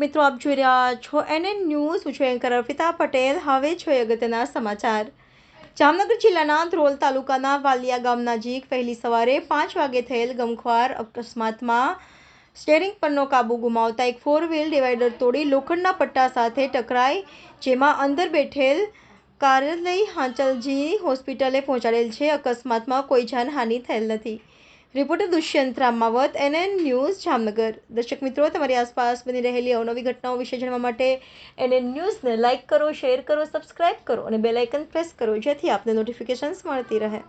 મિત્રો, આપ જોઈ રહ્યા છો NN ન્યૂઝ. હું છું એન્કર અર્પિતા પટેલ. હવે જોઈએ અગત્યના સમાચાર. જામનગર જિલ્લાના ધ્રોલ તાલુકાના વાલિયા ગામ નજીક વહેલી સવારે 5 વાગે થયેલ ગમખ્વાર અકસ્માતમાં સ્ટીયરિંગ પરનો કાબુ ગુમાવતા એક 4 વ્હીલ ડિવાઈડર તોડી લોખંડના પટ્ટા સાથે ટકરાઈ, જેમાં અંદર બેઠેલ કાર લઈ હાંચલજી હોસ્પિટલે પહોંચાડેલ છે. અકસ્માતમાં કોઈ જાનહાનિ થયેલ નથી. Reporter Dushyant Ramavat, NN news, Jamnagar. દર્શક મિત્રો, તમારી આસપાસ બની રહેલી અવનવી ઘટનાઓ વિશે જાણવા માટે NN ન્યૂઝને લાઇક કરો, શેર કરો, સબસ્ક્રાઇબ કરો અને બેલ આઇકન પ્રેસ કરો, જેથી આપને નોટિફિકેશન્સ મળતી રહે.